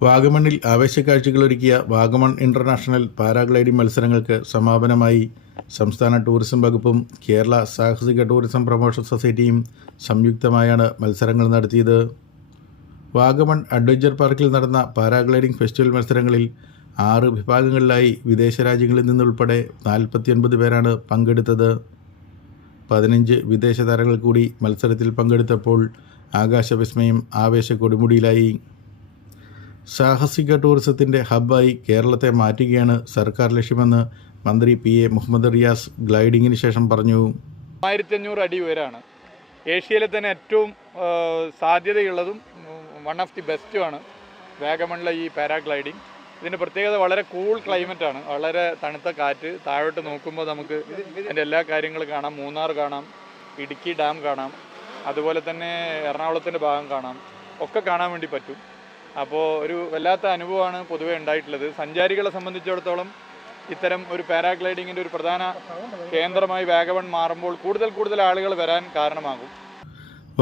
വാഗമണ്ണിൽ ആവേശക്കാഴ്ചകളൊരുക്കിയ Vagamon international paragliding മത്സരങ്ങൾക്ക് സമാപനമായി സംസ്ഥാന ടൂറിസം വകുപ്പും കേരള സാഹസിക ടൂറിസം പ്രൊമോഷൻ സൊസൈറ്റിയും സംയുക്തമായാണ് മത്സരങ്ങൾ നടത്തിയത്. വാഗമൺ അഡ്വഞ്ചർ പാർക്കിൽ നടന്ന പാരാഗ്ലൈഡിംഗ് ഫെസ്റ്റിവൽ മത്സരങ്ങളിൽ ആറ് വിഭാഗങ്ങളിലായി വിദേശ രാജ്യങ്ങളിൽ നിന്നുൾപ്പെടെ നാൽപ്പത്തിയൊൻപത് പേരാണ് പങ്കെടുത്തത്. പതിനഞ്ച് വിദേശ താരങ്ങൾ കൂടി മത്സരത്തിൽ പങ്കെടുത്തപ്പോൾ ആകാശവിസ്മയം ആവേശ കൊടുമുടിയിലായി. സാഹസിക ടൂറിസത്തിന്റെ ഹബ്ബായി കേരളത്തെ മാറ്റുകയാണ് സർക്കാർ ലക്ഷ്യമെന്ന് മന്ത്രി പി എ മുഹമ്മദ് റിയാസ് ഗ്ലൈഡിങ്ങിന് ശേഷം പറഞ്ഞു. ആയിരത്തി അഞ്ഞൂറ് അടി ഉയരാണ്. ഏഷ്യയിലെ തന്നെ ഏറ്റവും സാധ്യതയുള്ളതും വൺ ഓഫ് ദി ബെസ്റ്റുമാണ് വാഗമണിലെ ഈ പാരാഗ്ലൈഡിങ്. ഇതിന്റെ പ്രത്യേകത വളരെ കൂൾ ക്ലൈമറ്റാണ്. വളരെ തണുത്ത കാറ്റ് താഴോട്ട് നോക്കുമ്പോൾ നമുക്ക് അതിന്റെ എല്ലാ കാര്യങ്ങളും കാണാം. മൂന്നാർ കാണാം ഇടുക്കി ഡാം കാണാം അതുപോലെ തന്നെ എറണാകുളത്തിന്റെ ഭാഗം കാണാം. ഒക്കെ കാണാൻ വേണ്ടി പറ്റും. അപ്പോൾ ഒരു വല്ലാത്ത അനുഭവമാണ് പൊതുവെ ഉണ്ടായിട്ടുള്ളത്. സഞ്ചാരികളെ സംബന്ധിച്ചിടത്തോളം ഇത്തരം ഒരു പാരാഗ്ലൈഡിങ്ങിന്റെ ഒരു പ്രധാന കേന്ദ്രമായി വാഗമൺ മാറുമ്പോൾ കൂടുതൽ കൂടുതൽ ആളുകൾ വരാൻ കാരണമാകും.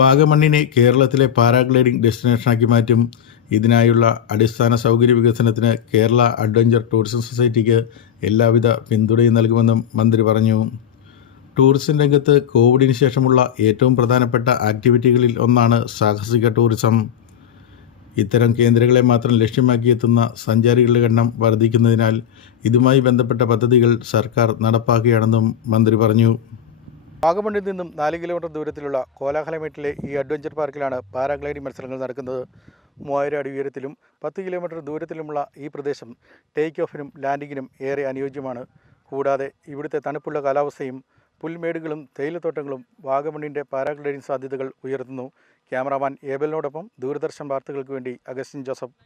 വാഗമണ്ണിനെ കേരളത്തിലെ പാരാഗ്ലൈഡിംഗ് ഡെസ്റ്റിനേഷനാക്കി മാറ്റും. ഇതിനായുള്ള അടിസ്ഥാന സൗകര്യ വികസനത്തിന് കേരള അഡ്വഞ്ചർ ടൂറിസം സൊസൈറ്റിക്ക് എല്ലാവിധ പിന്തുണയും നൽകുമെന്നും മന്ത്രി പറഞ്ഞു. ടൂറിസം രംഗത്ത് കോവിഡിന് ശേഷമുള്ള ഏറ്റവും പ്രധാനപ്പെട്ട ആക്ടിവിറ്റികളിൽ ഒന്നാണ് സാഹസിക ടൂറിസം. ഇത്തരം കേന്ദ്രങ്ങളെ മാത്രം ലക്ഷ്യമാക്കി എത്തുന്ന സഞ്ചാരികളുടെ എണ്ണം വർദ്ധിക്കുന്നതിനാൽ ഇതുമായി ബന്ധപ്പെട്ട പദ്ധതികൾ സർക്കാർ നടപ്പാക്കുകയാണെന്നും മന്ത്രി പറഞ്ഞു. വാഗമണ്ണിൽ നിന്നും നാല് കിലോമീറ്റർ ദൂരത്തിലുള്ള കോലാഹലമേട്ടിലെ ഈ അഡ്വഞ്ചർ പാർക്കിലാണ് പാരാഗ്ലൈഡിംഗ് മത്സരങ്ങൾ നടക്കുന്നത്. മൂവായിരം അടി ഉയരത്തിലും പത്ത് കിലോമീറ്റർ ദൂരത്തിലുമുള്ള ഈ പ്രദേശം ടേക്ക് ഓഫിനും ലാൻഡിങ്ങിനും ഏറെ അനുയോജ്യമാണ്. കൂടാതെ ഇവിടുത്തെ തണുപ്പുള്ള കാലാവസ്ഥയും പുൽമേടുകളും തേയിലത്തോട്ടങ്ങളും വാഗമണ്ണിന്റെ പാരാഗ്ലൈഡിംഗ് സാധ്യതകൾ ഉയർത്തുന്നു. ക്യാമറാമാൻ ഏബലിനോടൊപ്പം ദൂരദർശൻ വാർത്തകൾക്ക് വേണ്ടി അഗസ്റ്റിൻ ജോസഫ്.